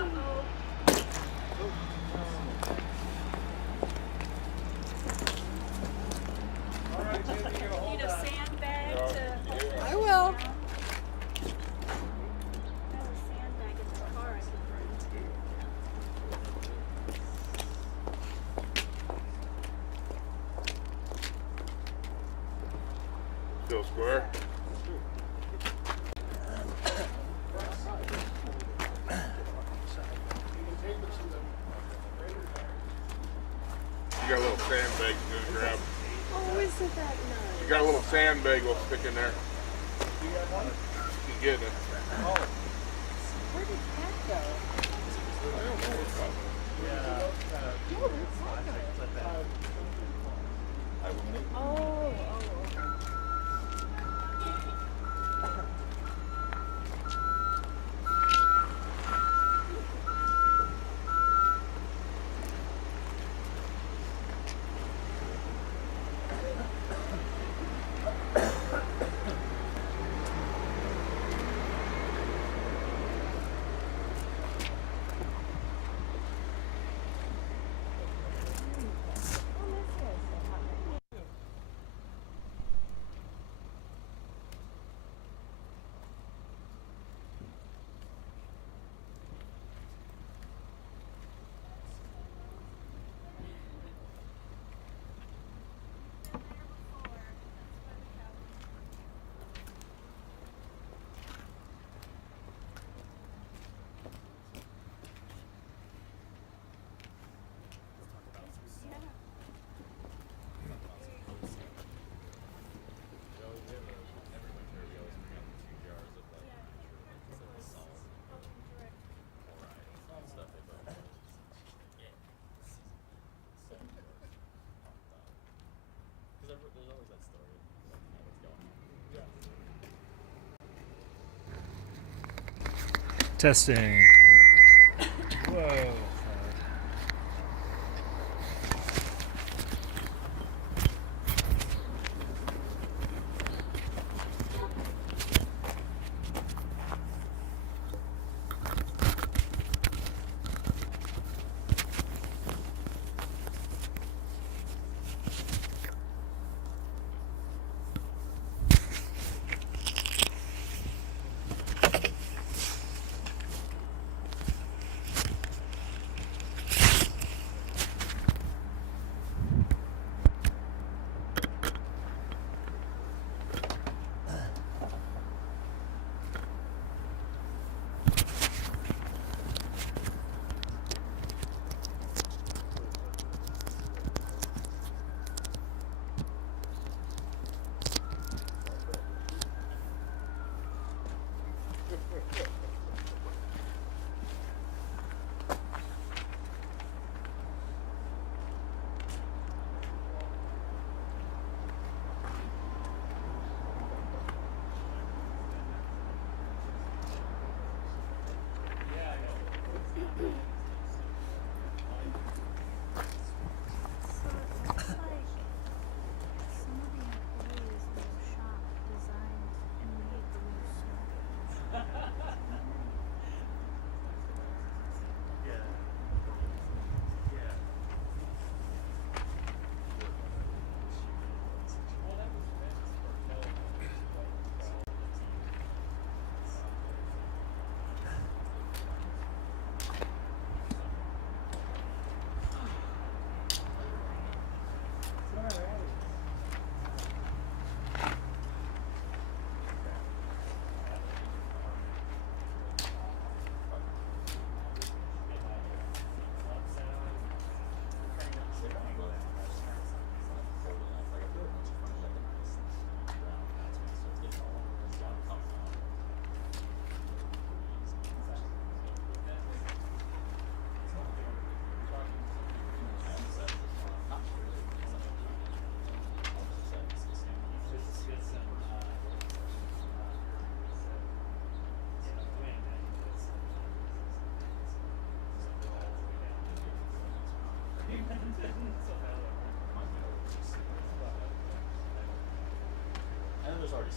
Need a sandbag to... I will. There's a sandbag in the car I can bring. Still square? You got a little sandbag you can grab. Oh, isn't that nice? You got a little sandbag will stick in there. You got one? You get it. Oh. Where did that go? I don't know what's up. Oh, okay. Testing. Whoa. There's already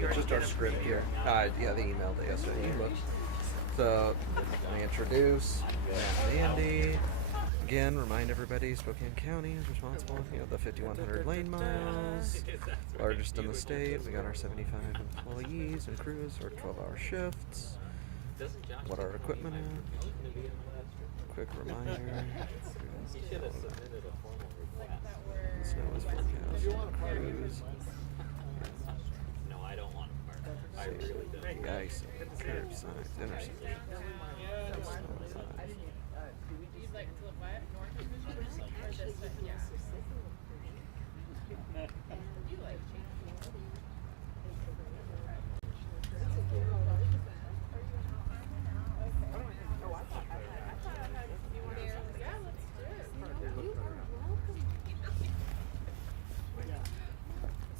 It's just our script here. Yeah, they emailed it yesterday. Look. So, I introduce Matt and Andy. Again, remind everybody Spokane County is responsible for the 5,100 lane miles, largest in the state. We got our 75 employees and crews, work 12-hour shifts. What our equipment is. Quick reminder. Snow is forecast. Crews. No, I don't want to. I really don't. The ice, curb signs, intersections.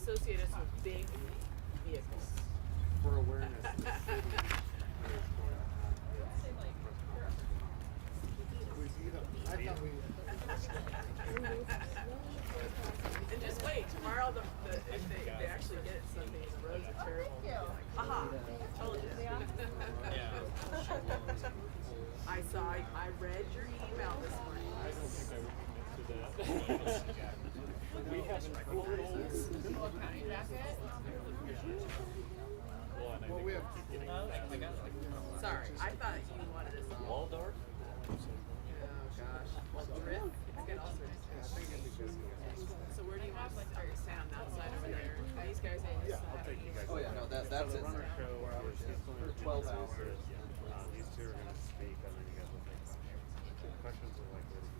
Associate us with big vehicles. For awareness. And just wait, tomorrow if they actually get it Sunday, the roads are terrible. Like, aha, told you. I read your email this morning. I don't think I would commit to that. We have an well, we have Sorry, I thought you wanted us to Waldorf? Oh gosh. Drift? It's got all sorts of So where do you want to start your sound? Outside over there? These guys on this side? I'll take you guys. Oh yeah, no, that's it. Runner show For 12 hours. These two are going to speak, and then you guys will take questions are likely to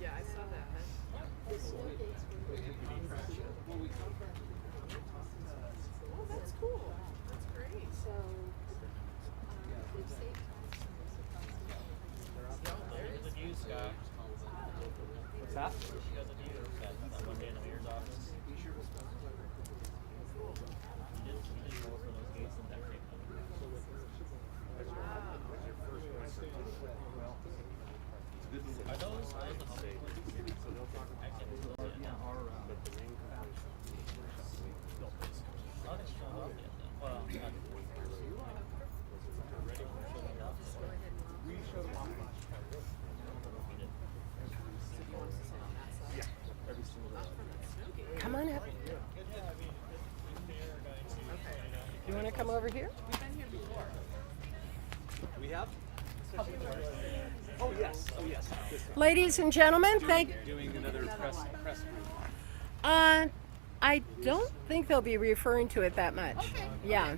Yeah, I saw that. Oh, that's cool. That's great. So, There's a view, Scott. What's that? She has a view. That one day in the mayor's office. He did more for those gates than that rate. Are those the home? Come on up. You want to come over here? We have? Oh, yes. Oh, yes. Ladies and gentlemen, Doing another press I don't think they'll be referring to it that much. Yeah.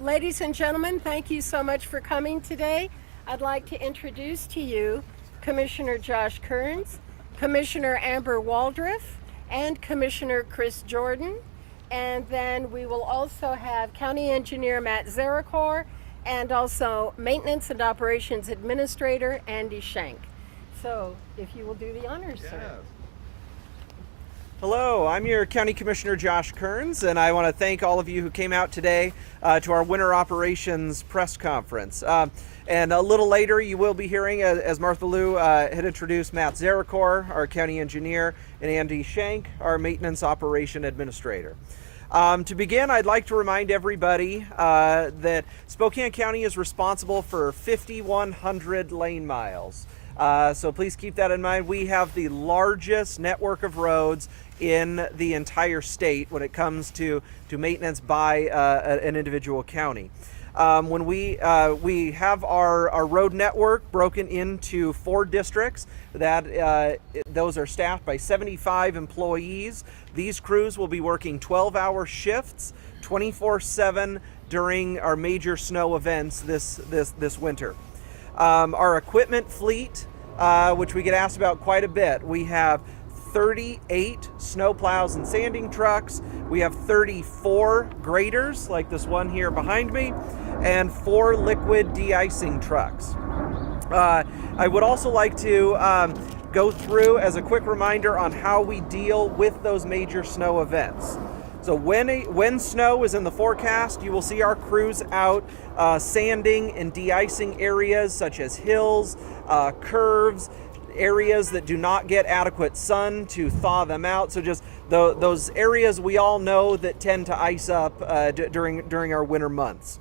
Ladies and gentlemen, thank you so much for coming today. I'd like to introduce to you Commissioner Josh Kearns, Commissioner Amber Waldriff, and Commissioner Chris Jordan. And then we will also have County Engineer Matt Zarakor and also Maintenance and Operations Administrator Andy Shank. So if you will do the honors, sir. Hello, I'm your County Commissioner Josh Kearns, and I want to thank all of you who came out today to our Winter Operations Press Conference. And a little later, you will be hearing, as Martha Lou had introduced, Matt Zarakor, our County Engineer, and Andy Shank, our Maintenance Operation Administrator. To begin, I'd like to remind everybody that Spokane County is responsible for 5,100 lane miles. So please keep that in mind. We have the largest network of roads in the entire state when it comes to maintenance by an individual county. When we have our road network broken into 4 districts, those are staffed by 75 employees. These crews will be working 12-hour shifts, 24/7 during our major snow events this winter. Our equipment fleet, which we get asked about quite a bit, we have 38 snow plows and sanding trucks. We have 34 graders, like this one here behind me, and 4 liquid de-icing trucks. I would also like to go through as a quick reminder on how we deal with those major snow events. So when snow is in the forecast, you will see our crews out sanding and de-icing areas such as hills, curves, areas that do not get adequate sun to thaw them out. So just those areas we all know that tend to ice up during our winter months.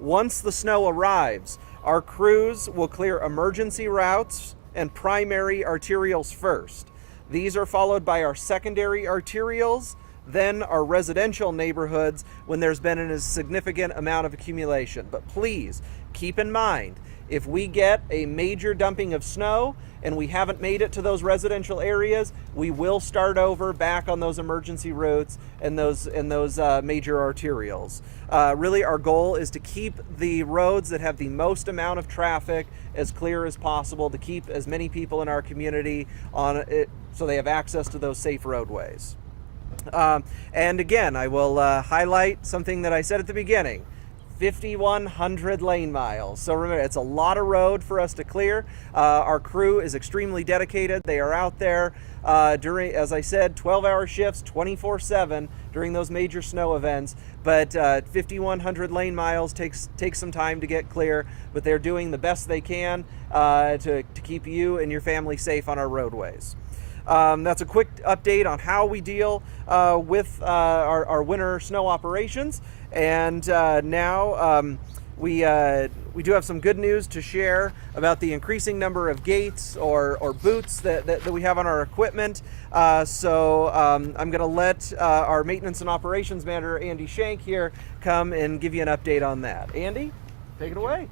Once the snow arrives, our crews will clear emergency routes and primary arterials first. These are followed by our secondary arterials, then our residential neighborhoods when there's been a significant amount of accumulation. But please keep in mind, if we get a major dumping of snow and we haven't made it to those residential areas, we will start over back on those emergency routes and those major arterials. Really, our goal is to keep the roads that have the most amount of traffic as clear as possible, to keep as many people in our community on it so they have access to those safe roadways. And again, I will highlight something that I said at the beginning. 5,100 lane miles. So remember, it's a lot of road for us to clear. Our crew is extremely dedicated. They are out there during, as I said, 12-hour shifts, 24/7 during those major snow events. But 5,100 lane miles takes some time to get clear, but they're doing the best they can to keep you and your family safe on our roadways. That's a quick update on how we deal with our winter snow operations. And now we do have some good news to share about the increasing number of gates or boots that we have on our equipment. So I'm going to let our maintenance and operations manager, Andy Shank, here come and give you an update on that. Andy, take it away.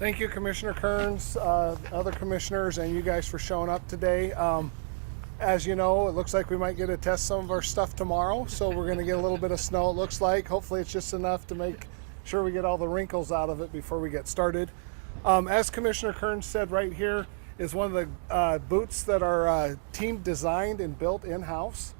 Thank you, Commissioner Kearns, other commissioners, and you guys for showing up today. As you know, it looks like we might get to test some of our stuff tomorrow, so we're going to get a little bit of snow, it looks like. Hopefully it's just enough to make sure we get all the wrinkles out of it before we get started. As Commissioner Kearns said, right here is one of the boots that our team designed and built in-house.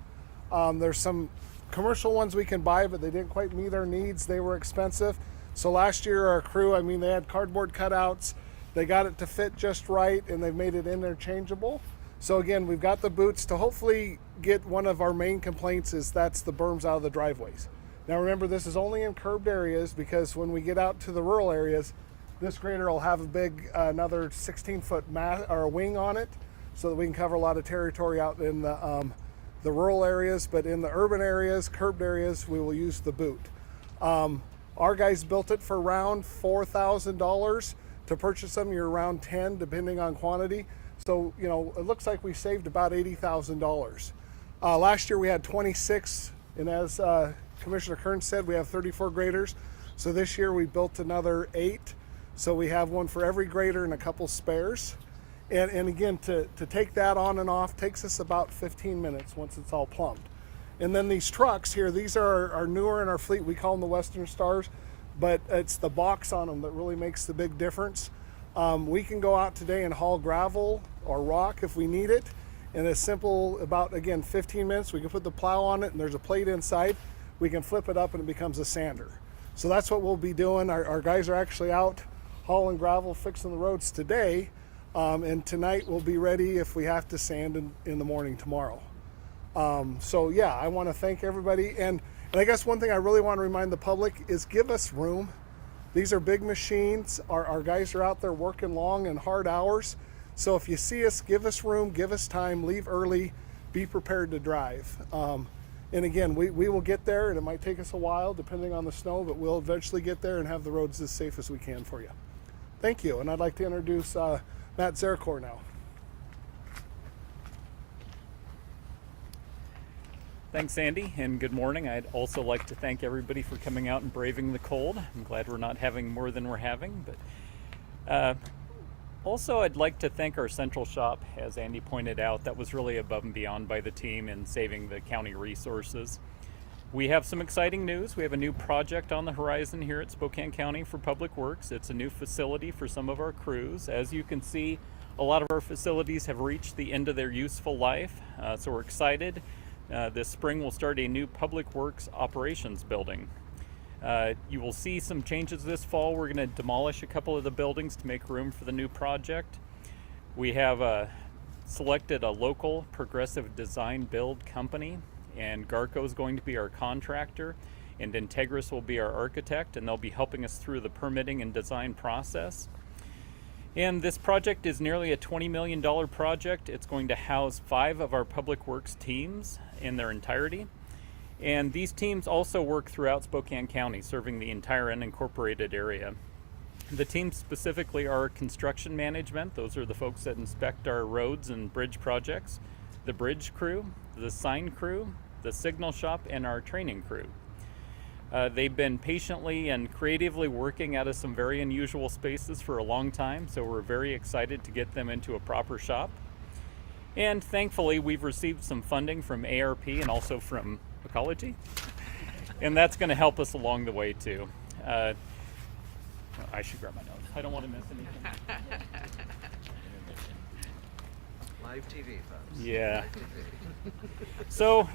There's some commercial ones we can buy, but they didn't quite meet our needs. They were expensive. So last year our crew, they had cardboard cutouts. They got it to fit just right, and they've made it interchangeable. So again, we've got the boots to hopefully get one of our main complaints is that's the berms out of the driveways. Now remember, this is only in curbed areas because when we get out to the rural areas, this grader will have a big, another 16-foot or wing on it so that we can cover a lot of territory out in the rural areas. But in the urban areas, curbed areas, we will use the boot. Our guys built it for around $4,000. To purchase them, you're around 10, depending on quantity. So, it looks like we saved about $80,000. Last year we had 26, and as Commissioner Kearns said, we have 34 graders. So this year we built another 8. So we have one for every grader and a couple spares. And again, to take that on and off takes us about 15 minutes once it's all plumbed. And then these trucks here, these are our newer in our fleet. We call them the Western Stars, but it's the box on them that really makes the big difference. We can go out today and haul gravel or rock if we need it. And it's simple, about, again, 15 minutes. We can put the plow on it and there's a plate inside. We can flip it up and it becomes a sander. So that's what we'll be doing. Our guys are actually out hauling gravel, fixing the roads today. And tonight we'll be ready if we have to sand in the morning tomorrow. So yeah, I want to thank everybody. And I guess one thing I really want to remind the public is give us room. These are big machines. Our guys are out there working long and hard hours. So if you see us, give us room, give us time, leave early, be prepared to drive. And again, we will get there, and it might take us a while depending on the snow, but we'll eventually get there and have the roads as safe as we can for you. Thank you, and I'd like to introduce Matt Zerkor now. Thanks, Andy, and good morning. I'd also like to thank everybody for coming out and braving the cold. I'm glad we're not having more than we're having, but also I'd like to thank our central shop. As Andy pointed out, that was really above and beyond by the team in saving the county resources. We have some exciting news. We have a new project on the horizon here at Spokane County for Public Works. It's a new facility for some of our crews. As you can see, a lot of our facilities have reached the end of their useful life, so we're excited. This spring we'll start a new Public Works operations building. You will see some changes this fall. We're going to demolish a couple of the buildings to make room for the new project. We have selected a local progressive design build company, and Garco is going to be our contractor, and Integris will be our architect, and they'll be helping us through the permitting and design process. And this project is nearly a $20 million project. It's going to house 5 of our public works teams in their entirety. And these teams also work throughout Spokane County, serving the entire unincorporated area. The teams specifically are construction management. Those are the folks that inspect our roads and bridge projects, the bridge crew, the sign crew, the signal shop, and our training crew. They've been patiently and creatively working out of some very unusual spaces for a long time, so we're very excited to get them into a proper shop. And thankfully, we've received some funding from ARP and also from Ecology, and that's going to help us along the way too. I should grab my notes. I don't want to miss anything. Live TV, folks. Yeah. Live TV. So,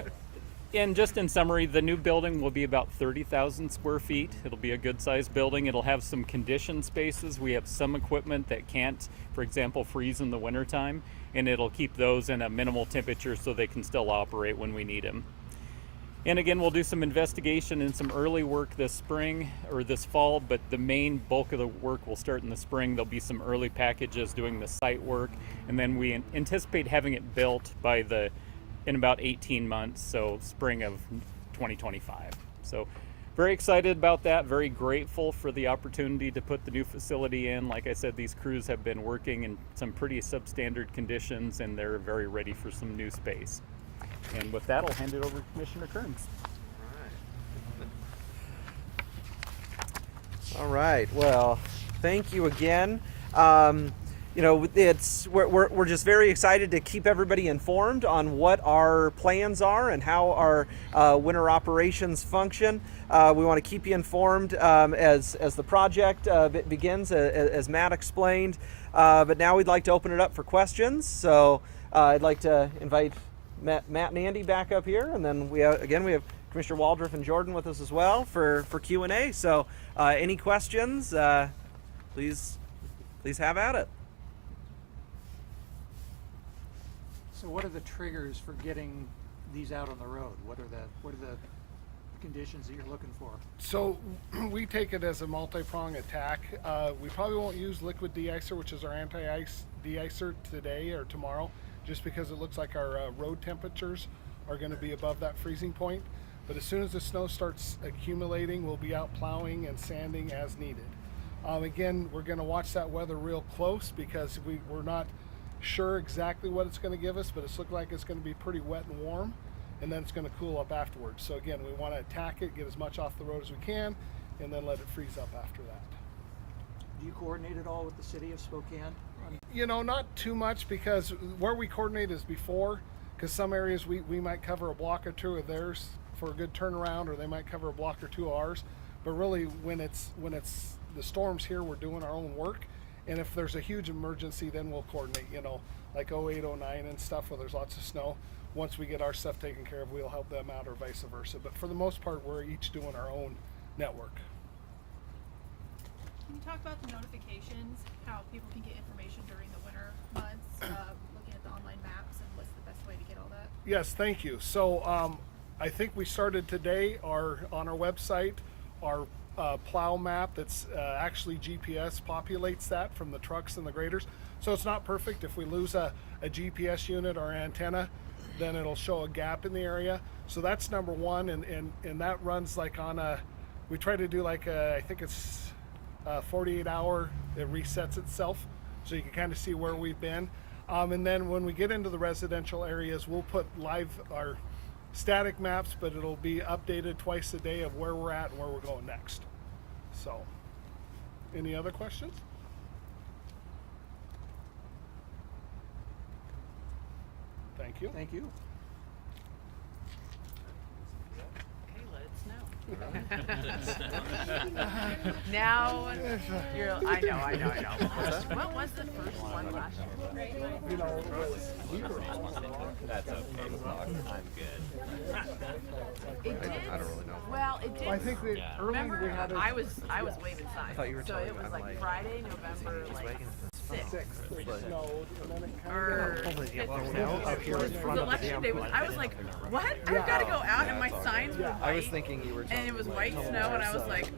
and just in summary, the new building will be about 30,000 square feet. It'll be a good-sized building. It'll have some conditioned spaces. We have some equipment that can't, for example, freeze in the wintertime, and it'll keep those in a minimal temperature so they can still operate when we need them. And again, we'll do some investigation and some early work this spring or this fall, but the main bulk of the work will start in the spring. There'll be some early packages doing the site work, and then we anticipate having it built in about 18 months, so spring of 2025. So very excited about that, very grateful for the opportunity to put the new facility in. Like I said, these crews have been working in some pretty substandard conditions, and they're very ready for some new space. And with that, I'll hand it over to Commissioner Kearns. All right. Well, thank you again. You know, we're just very excited to keep everybody informed on what our plans are and how our winter operations function. We want to keep you informed as the project begins, as Matt explained. But now we'd like to open it up for questions. So I'd like to invite Matt and Andy back up here, and then we have Commissioner Waldrop and Jordan with us as well for Q&A. So any questions, please have at it. So what are the triggers for getting these out on the road? What are the conditions that you're looking for? So we take it as a multi-prong attack. We probably won't use liquid de-icer, which is our anti-ice de-icer today or tomorrow, just because it looks like our road temperatures are going to be above that freezing point. But as soon as the snow starts accumulating, we'll be out plowing and sanding as needed. Again, we're going to watch that weather real close because we're not sure exactly what it's going to give us, but it's looking like it's going to be pretty wet and warm, and then it's going to cool up afterwards. So again, we want to attack it, get as much off the road as we can, and then let it freeze up after that. Do you coordinate it all with the city of Spokane? You know, not too much, because where we coordinate is before, because some areas we might cover a block or two of theirs for a good turnaround, or they might cover a block or two of ours. But really, when it's the storms here, we're doing our own work. And if there's a huge emergency, then we'll coordinate, you know, like 08, 09 and stuff where there's lots of snow. Once we get our stuff taken care of, we'll help them out or vice versa. But for the most part, we're each doing our own network. Can you talk about the notifications, how people can get information during the winter months, looking at the online maps, and what's the best way to get all that? Yes, thank you. So I think we started today on our website, our plow map that's actually GPS populates that from the trucks and the graders. So it's not perfect. If we lose a GPS unit or antenna, then it'll show a gap in the area. So that's number one, and that runs like on we try to do like I think it's 48 hour, it resets itself, so you can kind of see where we've been. And then when we get into the residential areas, we'll put live our static maps, but it'll be updated twice a day of where we're at and where we're going next. So, any other questions? Thank you. Thank you. Okay, let us know. Now, I know. What was the first one last year? You know, That's okay. I'm good. It did. I don't really know. Well, it did. I think that early Remember, we had I was waving signs. thought you were so telling it me, was I'm like like, Friday, November like 6th. it snowed, and then it kind Or of up here in front of the election damn day was. I was like, what? I've got to go out, and my signs were white. I was thinking you were and telling it was me, white like, snow, and I was like,